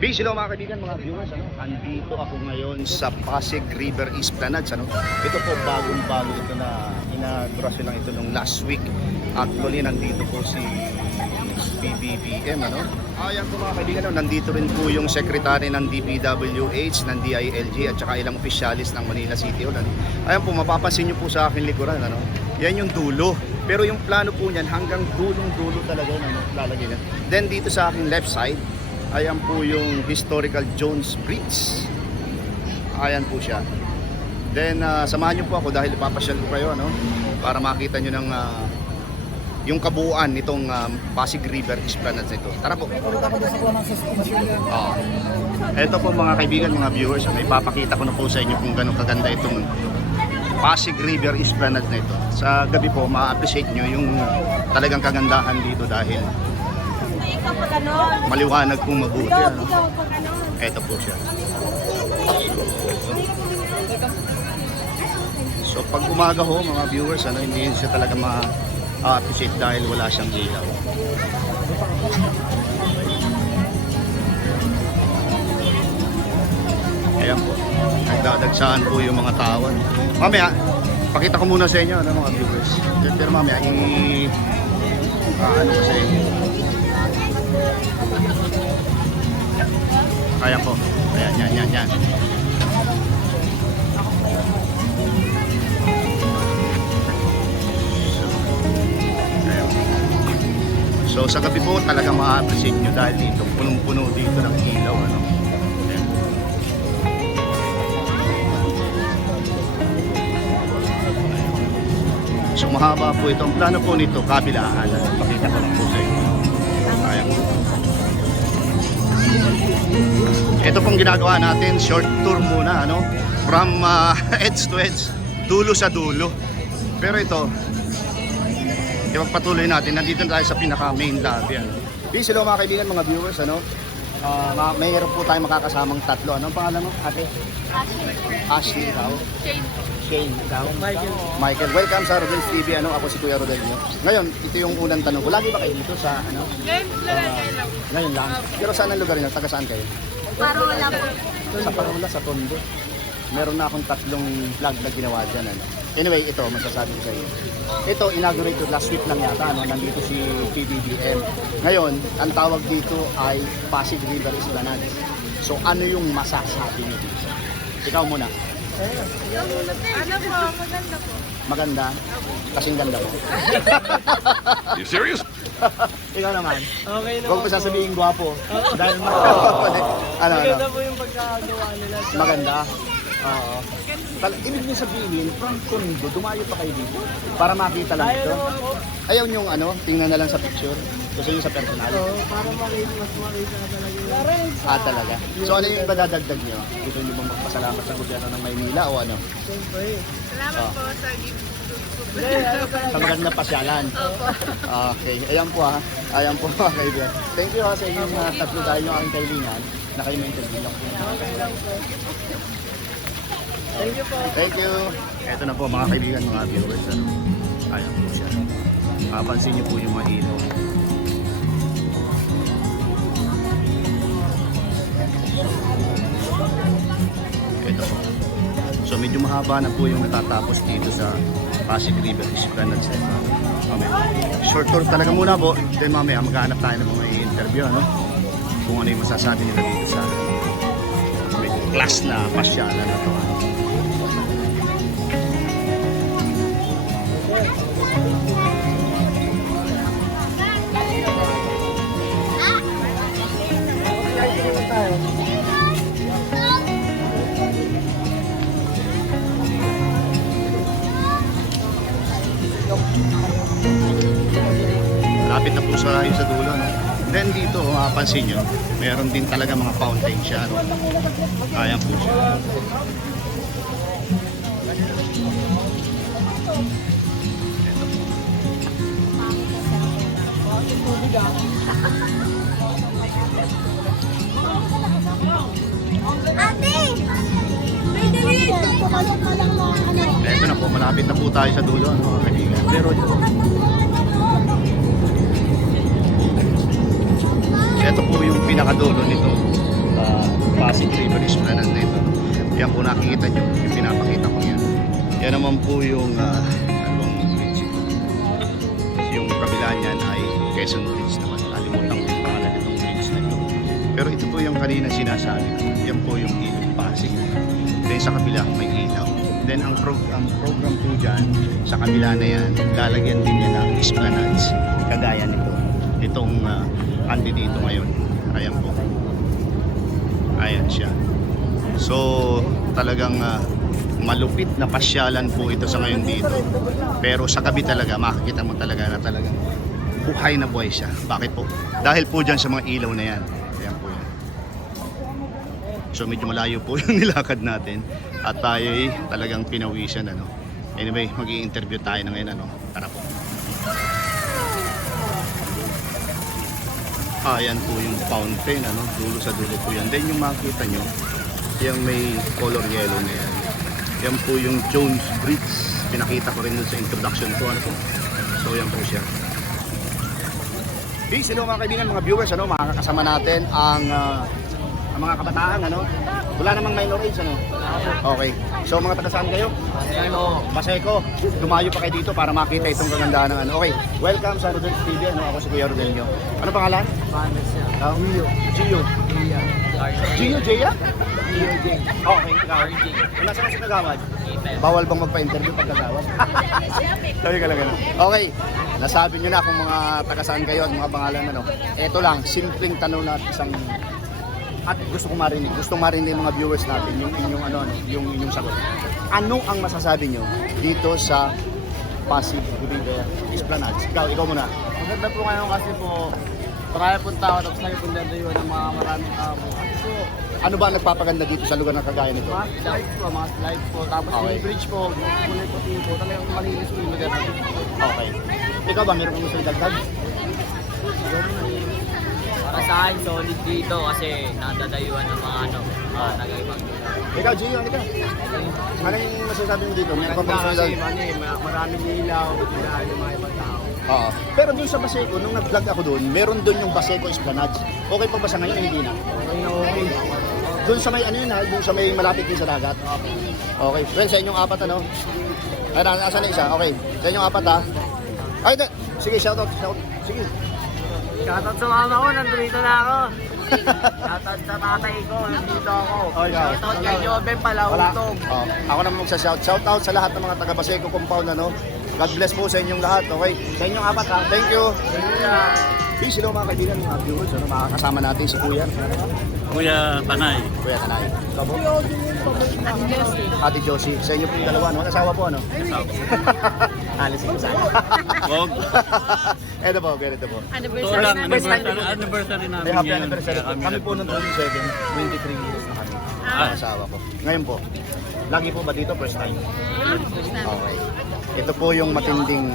Peace, hello mga kaibigan, mga viewers. Andito ako ngayon sa Pasig River Esplanade. Ito po bagong-bago ito na inaugurasyon lang ito nung last week. Actually, nandito po si PBBM. Ayan po mga kaibigan, nandito rin po yung secretary ng DPWH, ng DILG at saka ilang opisyalis ng Manila City Hall. Ayan po, mapapansin nyo po sa aking likuran. Yan yung dulo. Pero yung plano po niyan hanggang dulong-dulo talaga lalagay na. Then dito sa aking left side, ayan po yung historical Jones Bridge. Ayan po siya. Then samahan niyo po ako dahil ipapasyal ko kayo para makita niyo ng yung kabuuan nitong Pasig River Esplanade nito. Tara po. Ito po mga kaibigan, mga viewers, may papakita ko na po sa inyo kung gano'ng kaganda itong Pasig River Esplanade nito. Sa gabi po ma-appreciate niyo yung talagang kagandahan dito dahil maliwanag kung mabuti. Ito po siya. So pag umaga ho mga viewers, hindi siya talaga ma-appreciate dahil wala siyang ilaw. Ayan po, nagdadagsaan po yung mga tao. Mamaya, pakita ko muna sa inyo mga viewers. Pero mamaya ano ko sa inyo. Ayan po. Ayan, yan. So sa gabi po talaga ma-appreciate nyo dahil dito punong-puno dito ng ilaw. Ayan. So mahaba po ito. Ang plano po nito kabilaan. Pakita ko lang po sa inyo. Ayan po. Ito pong ginagawa natin, short tour muna, from edge to edge, dulo sa dulo. Pero ito, ipagpatuloy natin, nandito tayo sa pinaka main lobby. Peace, hello mga kaibigan, mga viewers. Mayroon po tayong makakasamang tatlo. Anong pangalan mo, ate? Ashley daw. Shane daw. Michael. Welcome sa Rodel's TV. Ako si Kuya Rodel mo. Ngayon, ito yung unang tanong ko. Lagi ba kayo dito sa ngayon lang. Pero saan ang lugar niyo? Taga saan kayo? Parola po. Sa Parola, sa Tondo. Meron na akong tatlong vlog na ginawa dyan. Anyway, ito, masasabi ko sa inyo. Ito, inaugurate last week lang yata. Nandito si PBBM. Ngayon, ang tawag dito ay Pasig River Esplanade. So, ano yung masasabi niyo dito? Ikaw muna. Ano po, maganda po. Maganda? Kasing ganda mo. You serious? Ikaw naman. Okay naman. Huwag mo sasabihin gwapo. Dahil maganda po yung pagkagawa nila. Maganda. Oo. Ibig niyo sabihin, from Tondo, dumayo pa kayo dito para makita lang ito. Ayaw niyong tingnan na lang sa picture. Gusto niyo sa personal? Oo, para mas makita talaga. Talaga. So ano yung badadagdag niyo? Gusto niyo bang magpasalamat sa gobyerno ng Maynila o ano? Siyempre. Salamat po sa gift. Sa magandang pasyalan. Okay. Ayan po Ayan po mga kaibigan. Thank you sa inyong tatlo dahil yung aking kaibigan na kayo may interview lang. Thank you po. Thank you. Ito na po mga kaibigan, mga viewers. Ayan po siya. Papansin niyo po yung mga ilaw. Ito po. So medyo mahaba na po yung natatapos dito sa Pasig River Esplanade. Short tour talaga muna po. Then mamaya maghanap tayo ng mga interview. Kung ano yung masasabi nila dito sa medyo class na pasyalan na to. Malapit na po sa dulo. Then dito, mapapansin nyo, meron din talaga mga fountain siya. Ayan po siya. Ate! May dali! Ito na po, malapit na po tayo sa dulo, mga kaibigan. Pero ito po yung pinakadulo nito Pasig River Esplanade na ito. Yan po nakikita nyo, yung pinapakita ko yan. Yan naman po yung anong bridge ito. Yung kabila niyan ay Quezon Bridge naman. Kalimutan ko yung pangalan itong bridge na ito. Pero ito po yung kanina sinasabi ko. Yan po yung ilog Pasig. Then sa kabila may ilaw. Then ang program po dyan, sa kabila na yan, lalagyan din yan ng esplanades. Kagaya nito. Itong andi dito ngayon. Ayan po. Ayan siya. So talagang malupit na pasyalan po ito sa ngayon dito. Pero sa gabi talaga, makikita mo talaga na talagang buhay na buhay siya. Bakit po? Dahil po dyan sa mga ilaw na yan. Ayan po yan. So medyo malayo po yung nilakad natin. At tayo ay talagang pinawisan. Ano? Anyway, mag-i-interview tayo na ngayon. Ano? Tara po. Ayan po yung fountain. Ano? Dulo sa dulo po yan. Then yung makikita nyo, yung may color yellow na yan. Yan po yung Jones Bridge. Pinakita ko rin dun sa introduction ko. Ano po? So yan po siya. Peace, hello mga kaibigan, mga viewers. Ano? Makakasama natin ang mga kabataan. Ano? Wala namang minor age. Ano? Okay. So mga taga saan kayo? Baseco. Dumayo pa kayo dito para makita itong kagandahan ng ano. Okay. Welcome sa Rodel TV. Ano? Ako si Kuya Rodelio. Ano pangalan? Gio. Gio. Gio, Jaya? Okay, ikaw. Wala sa kagawad. Bawal bang magpa-interview pag kagawad? Sabi ka lang ganun. Okay, nasabi nyo na kung mga taga-saan kayo at mga pangalan ano. Ito lang, simpleng tanong na isang at gusto kong marinig mga viewers natin yung inyong ano, yung inyong sagot. Ano ang masasabi nyo dito sa Pasig River Esplanade? Ikaw muna. Maganda po ngayon kasi po, marami pong tao tapos nagpunta doon ng mga maraming tao. So, Ano ba ang nagpapaganda dito sa lugar ng kagaya nito? mga slide po. Tapos Okay. yung bridge po, kulay puti po. Talagang malinis po yung lugar natin. Okay. Ikaw ba, meron kang gusto idagdag? Para sa akin, solid dito kasi nadadayuan ng mga taga-ibang lugar. Ikaw, Gio, ano ka? Anong masasabi mo dito? Meron ka bang gusto Kasi idagdag? maraming ilaw, pinaan yung mga ibang tao. Oo. Pero dun sa Baseco, nung nag-vlog ako dun, meron dun yung Baseco Esplanade. Okay pa ba sa ngayon? Hindi na. Okay na okay. Dun sa may ano yun ha, dun sa may malapit din sa dagat. Okay. Well, sa inyong apat ano? Ay, nasa na isa? Okay. Sa inyong apat ha? Ay, sige, shoutout. Sige. Shoutout sa mama ko, nandito na ako. Shoutout sa tatay ko, nandito ako. Okay, Shoutout kay Joven Palautog. Oh, ako naman magsa-shout. Shoutout sa lahat ng mga taga Baseco compound ano. God bless po sa inyong lahat, okay? Sa inyong apat ha. Thank you. Peace, hello mga kaibigan, mga viewers. Ano, makakasama natin si Kuya. Kuya Tanay. Kuya Tanay. Ikaw po? Ate Josie. Ate Josie. Sa inyo po yung dalawa, no? Asawa po, ano? Alisin ko sana. Wog. Ito po, ganito po. Anniversary namin. Anniversary namin Ay, happy ngayon. anniversary po. Kami po noong 27, 23 years na kami. Ang asawa ko. Ngayon po, lagi po ba dito? First time? Okay. Ito po yung matinding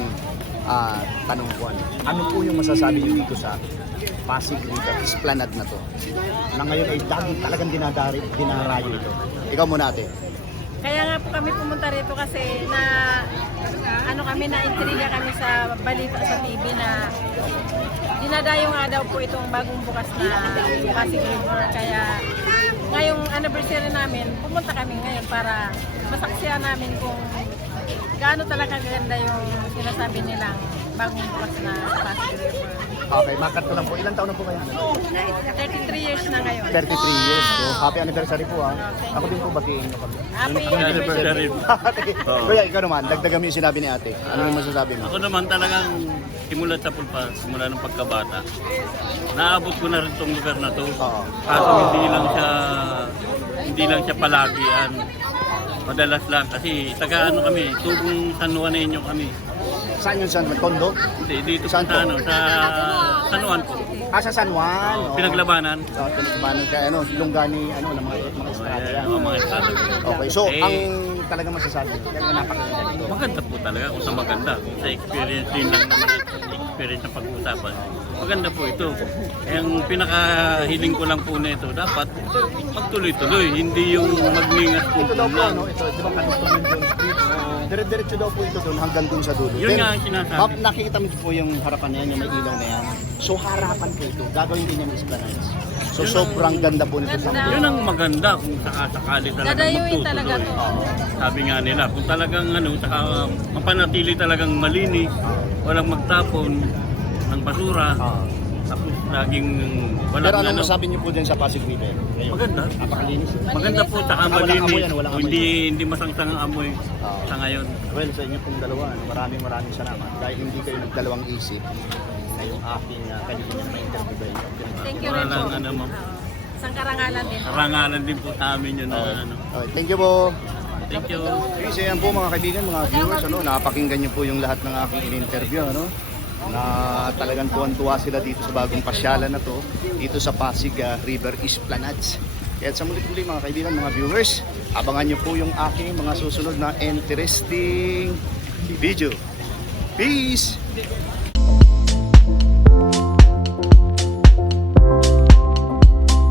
tanong ko. Ano po yung masasabi niyo dito sa Pasig River Esplanade na to? Na ngayon ay talagang dinarayo ito. Ikaw muna ate. Kaya nga po kami pumunta rito kasi na na-intriga kami sa balita sa TV na dinadayo nga daw po itong bagong bukas na Pasig River. Kaya ngayong anniversary namin, pumunta kami ngayon para masaksihan namin kung gaano talaga ganda yung sinasabi nilang bagong bukas na Pasig River. Okay, makat ko lang po. Ilang taon na po kayo? 33 years na ngayon. 33 years. So, happy anniversary po ha. Ako din po batiin nyo kami. Happy Anniversary. Kuya, ikaw naman, dagdagan mo yung sinabi ni ate. Ano yung masasabi mo? Ako naman talagang simulat sa pulpa, simula ng pagkabata. Naabot ko na rin tong lugar na to. Oo. Kaso hindi lang siya palagian. Madalas lang kasi taga ano kami, tubong San Juaneño kami. Saan yun? Saan? Tondo? Hindi, dito Saan sa po? sa San Juan po. Sa San Juan. Oo. Pinaglabanan. Pinaglabanan ka, Lungani, ng mga estrada yan. Mga estado. Okay, so Eh, ang talaga masasabi, talaga napakaganda dito. maganda po talaga kung sa maganda. Sa experience din lang naman ang experience ng pag-uusapan. Maganda po ito. Ang pinakahiling ko lang po nito, dapat magtuloy-tuloy. Hindi yung magningat po Ito daw po, lang. ito, di ba kanito yung Jones Bridge? Ito dire-diretso daw po ito doon hanggang doon sa dulo. Yun Pero, nga ang sinasabi. Ma'am, nakikita mo po yung harapan na yan, yung may ilaw na yan. So harapan po ito, gagawin din yung Esplanade. So sobrang ganda po nito sa Ganda. Yun ang maganda kung sakasakali talagang Dadayuin talaga magtutuloy. to. Sabi nga nila, kung talagang saka mapanatili talagang malinis, walang magtapon ng basura, tapos laging walang Pero anong masabi niyo po din sa Pasig River? Ngayon? Maganda. Napakalinis. Maganda po, saka Walang amoy, malinis. walang amoy. Hindi masangsang ang amoy sa ngayon. Well, sa inyo pong dalawa, maraming salamat. Dahil hindi kayo nagdalawang isip na yung aking kanina na interview ba yun? Thank you rin po. Walang ma'am. Isang karangalan din. Karangalan din po sa amin yun na Okay, thank you po. Thank you. Kasi yan po mga kaibigan, mga viewers, napakinggan niyo po yung lahat ng aking in-interview, na talagang tuwan-tuwa sila dito sa bagong pasyalan na to, dito sa Pasig River Esplanade. Kaya sa muli-muli mga kaibigan, mga viewers, abangan niyo po yung aking mga susunod na interesting video. Peace!